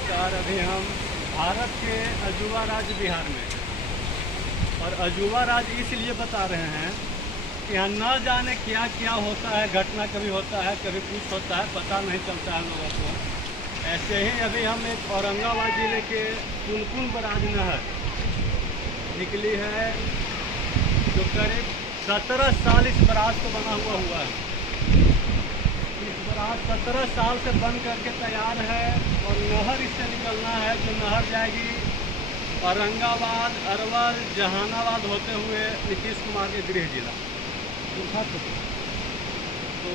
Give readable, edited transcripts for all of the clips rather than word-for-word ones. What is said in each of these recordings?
नमस्कार। अभी हम भारत के अजूबा राज्य बिहार में हैं और अजूबा राज्य इसलिए बता रहे हैं कि यहाँ न जाने क्या क्या होता है, घटना कभी होता है कभी कुछ होता है, पता नहीं चलता है लोगों को। ऐसे ही अभी हम एक औरंगाबाद ज़िले के पुनपुन बराज नहर निकली है जो करीब 17 साल इस बराज को बना हुआ है। इस बराज 17 साल से बन करके तैयार है और नहर इससे निकलना है जो नहर जाएगी औरंगाबाद, अरवल, जहानाबाद होते हुए नीतीश कुमार के गृह जिला। तो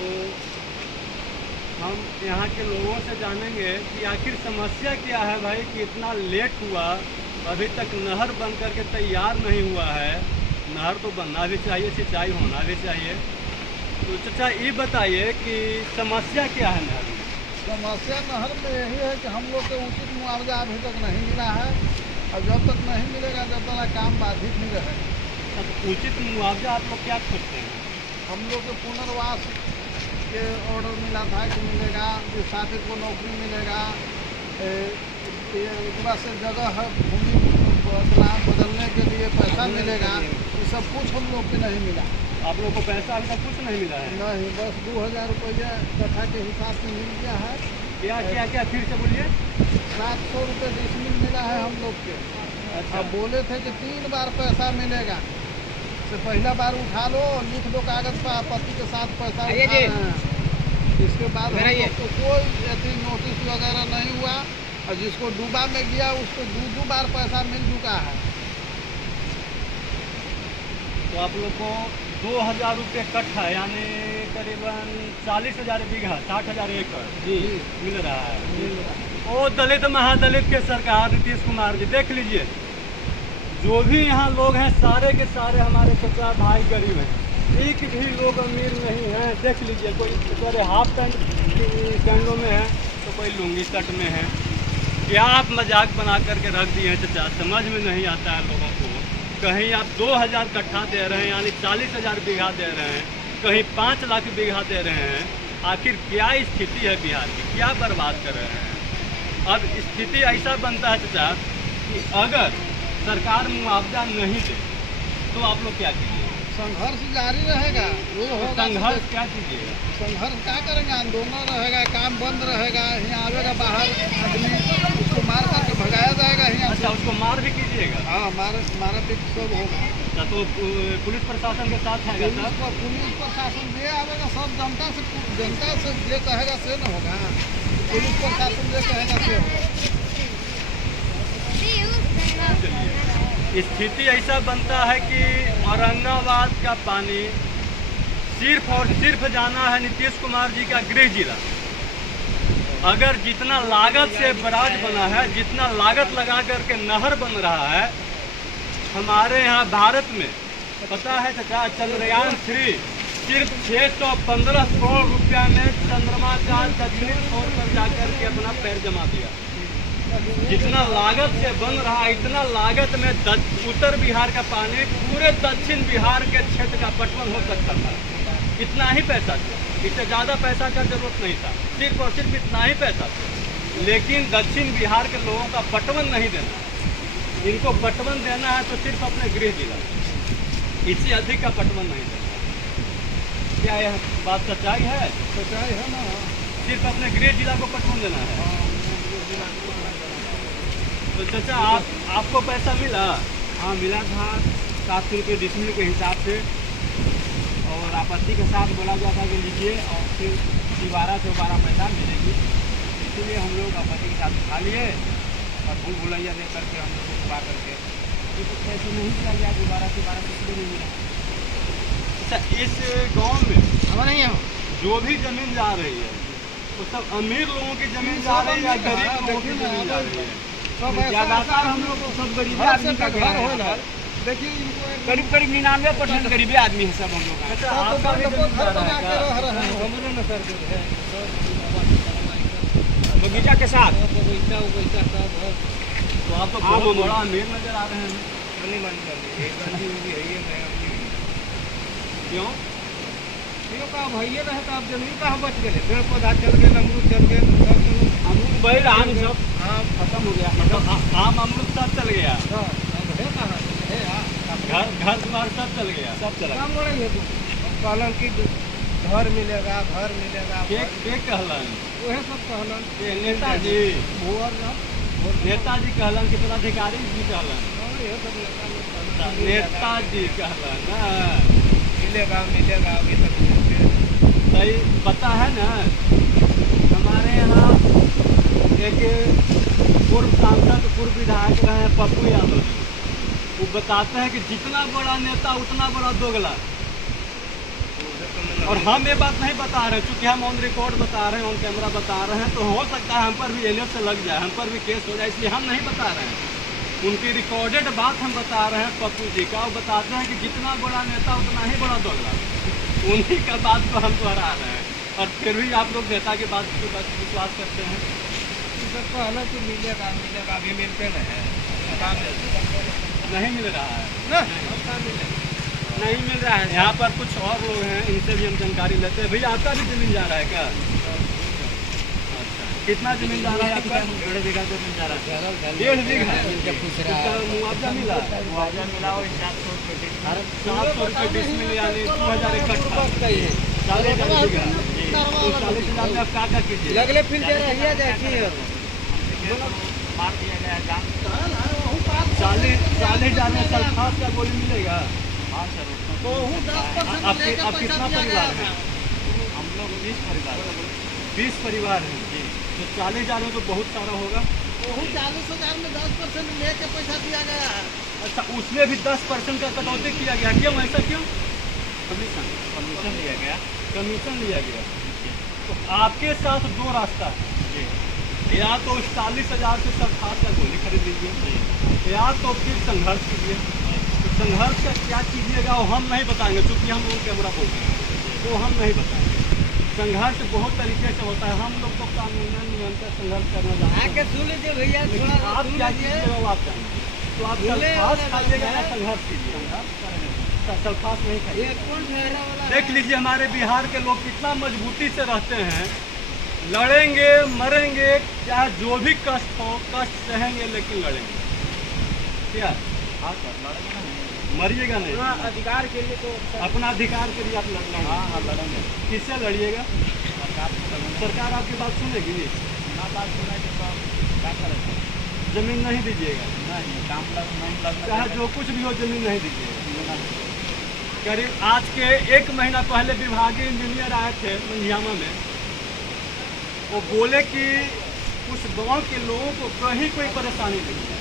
हम यहाँ के लोगों से जानेंगे कि आखिर समस्या क्या है भाई कि इतना लेट हुआ, अभी तक नहर बन करके तैयार नहीं हुआ है। नहर तो बनना भी चाहिए, सिंचाई होना भी चाहिए। तो चाचा ये बताइए कि समस्या क्या है नहर में? समस्या नहर में यही है कि हम लोग को उचित मुआवजा अभी तक नहीं मिला है और जब तक नहीं मिलेगा जब तक काम बाधित नहीं रहेगा। तो उचित मुआवजा आप लोग क्या खोजते हैं? हम लोग को पुनर्वास के ऑर्डर मिला था कि मिलेगा, विस्थापित को नौकरी मिलेगा, एक बार से जगह है भूमि बदलने के लिए पैसा मिलेगा। ये सब कुछ हम लोग को नहीं मिला। आप लोग को पैसा अभी तक कुछ नहीं मिला है? नहीं, बस 2000 रुपया कट्ठा के हिसाब से मिल गया है। क्या क्या क्या फिर से बोलिए। 700 रुपये डिसमिल मिला है हम लोग के। अच्छा। अब बोले थे कि 3 बार पैसा मिलेगा, तो पहला बार उठा लो, लिख दो कागज पर आपत्ति के साथ पैसा उठा रहे हैं। इसके बाद हम लोग को कोई ऐसी नोटिस वगैरह नहीं हुआ और जिसको डूबा में गया उसको 2 बार पैसा मिल चुका है। तो आप लोग को 2000 रुपये कट्ठा यानी करीबन 40,000 बीघा, 60,000 एकड़ जी मिल रहा है। मिल रहा है। ओ दलित महादलित के सरकार नीतीश कुमार जी, देख लीजिए जो भी यहाँ लोग हैं सारे के सारे हमारे चाचा भाई गरीब हैं, एक भी लोग अमीर नहीं है। देख लीजिए कोई बेचारे हाफ पैंट पैंटों में है तो कोई लुंगी शर्ट में है। क्या आप मजाक बना करके रख दिए हैं चाचा, समझ में नहीं आता है लोगों को। कहीं आप 2000 कट्ठा दे रहे हैं यानी 40,000 बीघा दे रहे हैं, कहीं 5 लाख बीघा दे रहे हैं। आखिर क्या स्थिति है बिहार की, क्या बर्बाद कर रहे हैं? अब स्थिति ऐसा बनता है चाचा कि अगर सरकार मुआवजा नहीं दे तो आप लोग क्या कीजिएगा? संघर्ष जारी रहेगा। जो तो होगा संघर्ष क्या कीजिएगा? संघर्ष क्या करेंगे? आंदोलन रहेगा, काम बंद रहेगा। यहाँ आवेगा बाहर आदमी, उसको मार करके भगाया जाएगा यहाँ। अच्छा, उसको मार भी कीजिएगा? हाँ, मारा पीट सब होगा। अच्छा, तो पुलिस प्रशासन के साथ है पुलिस प्रशासन जे आवेगा सब जनता से जे कहेगा से न होगा। पुलिस प्रशासन जे कहेगा से होगा। स्थिति ऐसा बनता है कि औरंगाबाद का पानी सिर्फ और सिर्फ जाना है नीतीश कुमार जी का गृह जिला। अगर जितना लागत से बराज बना है, जितना लागत लगा करके नहर बन रहा है हमारे यहाँ भारत में, पता है चाचा चंद्रयान 3 सिर्फ 615 करोड़ रुपया में चंद्रमा का दक्षिणी छोर पर जाकर के अपना पैर जमा दिया। जितना लागत से बन रहा है इतना लागत में उत्तर बिहार का पानी पूरे दक्षिण बिहार के क्षेत्र का पटवन हो सकता था। इतना ही पैसा था, इससे ज़्यादा पैसा का जरूरत नहीं था, सिर्फ और सिर्फ इतना ही पैसा था। लेकिन दक्षिण बिहार के लोगों का पटवन नहीं देना, इनको पटवन देना है तो सिर्फ अपने गृह जिला, इससे अधिक का पटवन नहीं देना। क्या यह बात सच्चाई है? सच्चाई है ना। सिर्फ अपने गृह जिला को पटवन देना है। तो चाचा आपको पैसा मिला? हाँ, मिला था 700 रुपये डिसमिल के हिसाब से और आपत्ति के साथ बोला गया था कि लीजिए और फिर दोबारा से 12 पैसा मिलेगी। इसीलिए हम लोग आपत्ति के साथ उठा लिए और भूल भुलैया दे करके हम लोग को छुपा करके तो पैसे नहीं दिया गया। दोबारा इसलिए नहीं मिला। अच्छा, इस गांव में हमारे नहीं है जो भी जमीन जा रही है वो सब अमीर लोगों की जमीन जा रही है या गरीब लोगों की जमीन जा रही है? ज्यादातर हम लोग को सब गरीब आदमी का घर हो। देखिए करीब 99% गरीबी आदमी है सब हम लोग। अच्छा, आपका भी जमीन जा रहा है क्या? बगीचा के साथ तो आप तो बहुत बड़ा अमीर नजर आ रहे हैं। क्यों? भैया रहे तो आप जमीन कहाँ बच गए? पेड़ पौधा चल गए, अमरूद चल गए, अमरूद बही रहा सब। हाँ, खत्म हो गया। मतलब आम अमरूद सब चल गया, हाँ, अब है कहाँ? है, हाँ। घर द्वार सब चल गया। सब चला काम बड़ा है तू कहलन कि घर मिलेगा, घर मिलेगा। के कहलन वह सब कहलन के नेताजी भूअर ना नेताजी कहलन कि पदाधिकारी जी कहलन, और ये सब नेता लोग कहलन कि नेताजी कहलन ना। मिलेगा मिलेगा अभी तक मिलते। सही पता है ना, हमारे यहाँ एक पूर्व सांसद पूर्व विधायक रहे हैं पप्पू यादव जी, वो बताते हैं कि जितना बड़ा नेता उतना बड़ा दोगला। और हम ये बात नहीं बता रहे हैं, चूँकि हम ऑन रिकॉर्ड बता रहे हैं, ऑन कैमरा बता रहे हैं, तो हो सकता है हम पर भी एलियस से लग जाए, हम पर भी केस हो जाए, इसलिए हम नहीं बता रहे हैं। उनकी रिकॉर्डेड बात हम बता रहे हैं पप्पू जी का। वो बताते हैं कि जितना बड़ा नेता उतना ही बड़ा दोगला। उन्हीं का बात को हम दोहरा रहे हैं, और फिर भी आप लोग नेता की बात पर विश्वास करते हैं। सब कहना कि मिलेगा मिलेगा, अभी मिलते नहीं है। कहाँ मिलते? नहीं मिल रहा है ना कहाँ मिलेगा? नहीं मिल रहा है। यहाँ पर कुछ और लोग हैं, इनसे भी हम जानकारी लेते हैं। भैया आपका भी जमीन जा रहा है क्या? अच्छा, कितना जमीन जा रहा है आपका? 1.5 बीघा जमीन जा रहा है। 1.5 बीघा। पूछ रहा इसका है। मुआवजा मिला? मुआवजा मिला और 700 रुपये डिसमिल। 700 रुपये डिसमिल, यानी 2000 इकट्ठा, कही है 40,000 बीघा। तो 40,000 में आप क्या कीजिए? लगले फिर दे रही है देखी है मार दिया गया जान। 40,000 में सल्फास का गोली मिलेगा? हाँ सर, आप कितना परिवार है? हम लोग 20 परिवार हैं। 20 परिवार हैं जी। तो 40,000 में तो बहुत सारा होगा। 40,000 में 10% लेके पैसा दिया गया है। अच्छा, उसमें भी 10% का कटौती किया गया, क्यों? ऐसा क्यों? परमिशन दिया गया। कमीशन लिया गया। तो आपके साथ दो रास्ता है, जी या तो 40,000 से सल्फास का गोली खरीद लीजिए, या तो फिर संघर्ष कीजिए। तो संघर्ष का क्या कीजिएगा वो हम नहीं बताएंगे, चूँकि हम लोग कैमरा बोल रहे हैं, तो हम नहीं बताएंगे। संघर्ष बहुत तरीके से होता है, हम लोग तो कानूनन निरंतर संघर्ष करना जानते हैं। आके सुन लीजिए भैया, लेकिन थोड़ा आप सुन क्या लीजिए। कीजिएगा वो आप जानेंगे। तो आप बोले सल्फास वाला खाइएगा या है। संघर्ष कीजिएगा? सल्फास नहीं खाइए। ये कौन ठहरा वाला देख लीजिए हमारे बिहार के लोग कितना मजबूती से रहते हैं, लड़ेंगे मरेंगे, चाहे जो भी कष्ट हो, कष्ट सहेंगे लेकिन लड़ेंगे। क्या? हाँ सर, लड़ेंगे नहीं। मरिएगा नहीं। अपना अधिकार के लिए तो अपना अधिकार के लिए आप लड़ना हाँ है। हाँ लड़ेंगे। किससे लड़िएगा? सरकार से लड़ेंगे। सरकार आपकी बात सुनेगी? ना बात सुना कि तो क्या करें सर? जमीन नहीं दीजिएगा, नहीं काम नहीं लगना चाहे चाहिए। जो कुछ भी हो जमीन नहीं दीजिएगा। लेना चाहिए। करीब आज के 1 महीना पहले विभागीय इंजीनियर आए थे मंझियामा में, वो बोले कि उस गांव के लोगों को कहीं कोई परेशानी नहीं है।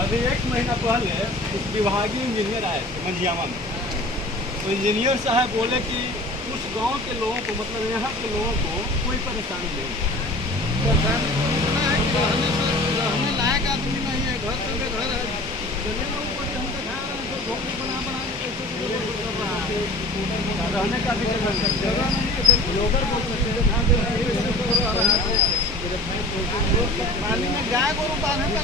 अभी 1 महीना पहले उस विभागीय इंजीनियर आए थे मंझियामा में, तो इंजीनियर साहब बोले कि उस गांव के लोगों को, मतलब यहाँ के लोगों को कोई परेशानी नहीं है। रहने लायक आदमी नहीं है, घर संगे घर है। चलिए ना ऊपर से हम दिखा रहे हैं, तो झोपड़ी बना बना के कैसे गुजर कर रहा है। रहने का भी जगह नहीं है, तो लोगर बोल सकते हैं। हाँ, तो ऐसे तो रह रहा है। पानी में गाय गोरू बांधे का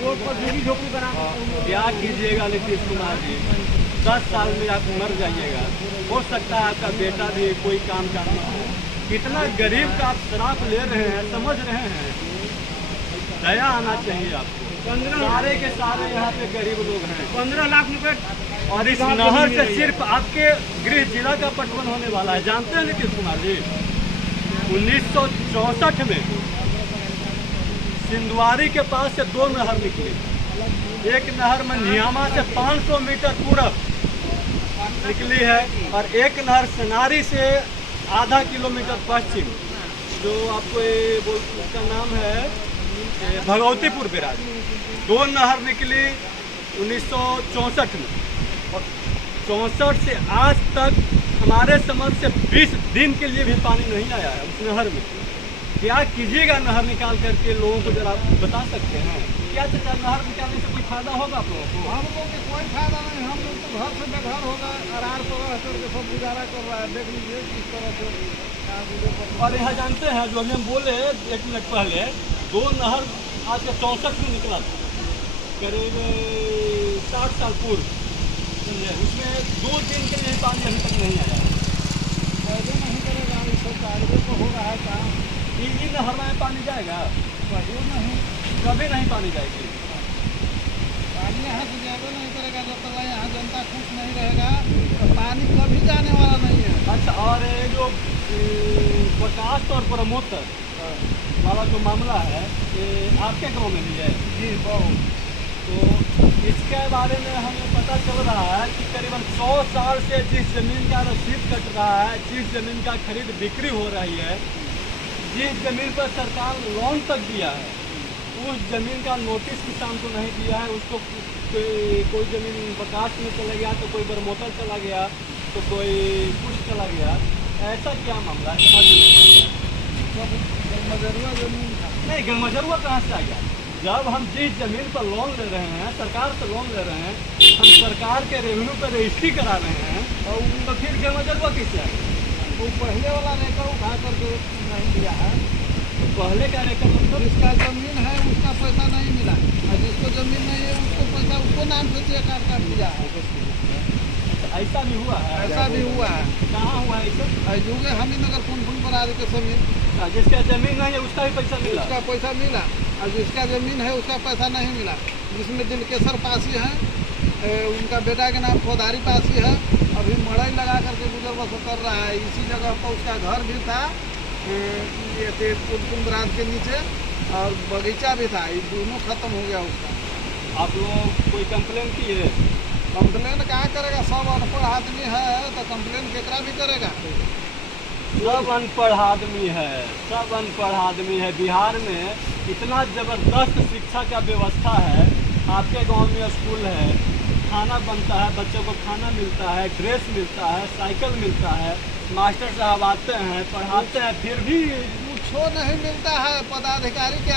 रोड पर दूरी झोपड़ी बना के क्या कीजिएगा नीतीश कुमार जी? 10 साल में आप मर जाइएगा, हो सकता है आपका बेटा भी कोई काम करना हो। कितना गरीब का आप श्राप ले रहे हैं, समझ रहे हैं? दया आना चाहिए आपको। सारे के सारे यहाँ पे गरीब लोग हैं। 15 लाख रुपए और इस नहर से सिर्फ आपके गृह जिला का पटवन होने वाला है। जानते हैं नीतीश कुमार जी, 1964 में सिंधवारी के पास से 2 नहर निकली। एक नहर मंझियामा से 500 मीटर पूरब निकली है, और एक नहर सनारी से आधा किलोमीटर पश्चिम, जो आपको ये उसका नाम है भगवतीपुर बिराज। 2 नहर निकली 1964 में, और 64 से आज तक हमारे समझ से 20 दिन के लिए भी पानी नहीं आया है उस नहर में। क्या कीजिएगा नहर निकाल करके, लोगों को जरा बता सकते हैं क्या? चाचा, नहर निकालने से कोई फायदा होगा आप लोगों को? हम लोग के कोई फायदा नहीं, हम लोग तो घर से बेघर होगा, अरार पर रह करके सब गुजारा कर रहा है। देख लीजिए किस तरह से यहाँ वीडियो पर। और यहाँ जानते हैं, जो अभी हम बोले 1 मिनट पहले, 2 नहर आज के 64 में निकला था, करीब 60 साल पूर्व। समझे? उसमें 2 दिन के लिए पानी अभी तक नहीं आया। फायदे नहीं करेगा, ये सब कार्य इन नहर में पानी जाएगा? कभी नहीं, कभी नहीं पानी जाएगी। पानी यहाँ से जाएगा नहीं करेगा जब तक यहाँ जनता खुश नहीं रहेगा तो पानी कभी जाने वाला नहीं है। अच्छा, और ये जो प्रकाश और प्रमोटर वाला जो मामला है, ये आपके गांव में भी है? जी बहुत। तो इसके बारे में हमें पता चल रहा है कि करीबन 100 साल से जिस जमीन का रसीद कट रहा है, जिस जमीन का खरीद बिक्री हो रही है, जिस जमीन पर सरकार लोन तक दिया है, उस जमीन का नोटिस किसान को नहीं दिया है। उसको कोई जमीन प्रकाश में चला गया तो कोई प्रमोटर चला गया तो कोई कुछ चला गया। ऐसा क्या मामला है समझ में? मजरुआ जमीन था। नहीं, गंगमजरुआ कहाँ से आ गया? जब हम जिस जमीन पर लोन ले रहे हैं, सरकार से लोन ले रहे हैं, हम सरकार के रेवेन्यू पर रजिस्ट्री करा रहे हैं, और तो फिर गंगमजरुआ किससे आएगा? वो पहले वाला रेकर उठा करके नहीं दिया है। तो पहले का रेकॉर्ड मतलब जिसका जमीन है उसका पैसा नहीं मिला और जिसको जमीन नहीं है उसको पैसा उसको नाम से चेक काट दिया है। ऐसा भी हुआ है? ऐसा भी हुआ है। कहाँ हुआ है ऐसा? जुगे हमी नगर पुनपुन पर आदि के जमीन, जिसका जमीन नहीं है उसका भी पैसा मिला? उसका पैसा मिला और जिसका जमीन है उसका पैसा नहीं मिला। जिसमें दिलकेश्वर पासी है, उनका बेटा के नाम फौदारी पासी है, अभी मड़ई लगा करके गुजर बसर कर रहा है। इसी जगह पर उसका घर भी था, ये पुनपुन बराज के नीचे, और बगीचा भी था। ये दोनों खत्म हो गया उसका। आप लोग कोई कंप्लेन किए? कंप्लेन क्या करेगा? सब अनपढ़ आदमी है तो कंप्लेन केकरा भी करेगा। सब अनपढ़ आदमी है, सब अनपढ़ आदमी है। बिहार में इतना ज़बरदस्त शिक्षा का व्यवस्था है। आपके गांव में स्कूल है, खाना बनता है, बच्चों को खाना मिलता है, ड्रेस मिलता है, साइकिल मिलता है, मास्टर साहब आते हैं, पढ़ाते हैं, फिर भी कुछो नहीं मिलता है। पदाधिकारी के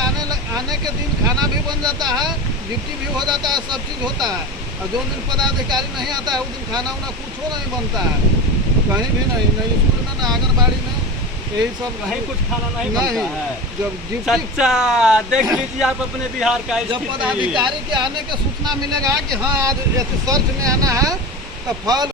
आने के दिन खाना भी बन जाता है, ड्यूटी भी हो जाता है, सब चीज़ होता है। और जो दिन पदाधिकारी नहीं आता है उस दिन खाना उना कुछो नहीं बनता है, कहीं भी नहीं, नहीं स्कूल में ना आंगनबाड़ी में, यही सब कहीं कुछ खाना नहीं बनता है। जब ड्यूटी, सच्चा देख लीजिए आप अपने बिहार का जब स्थिति। पदाधिकारी के आने की सूचना मिलेगा कि हाँ आज सर्च में आना है तो फल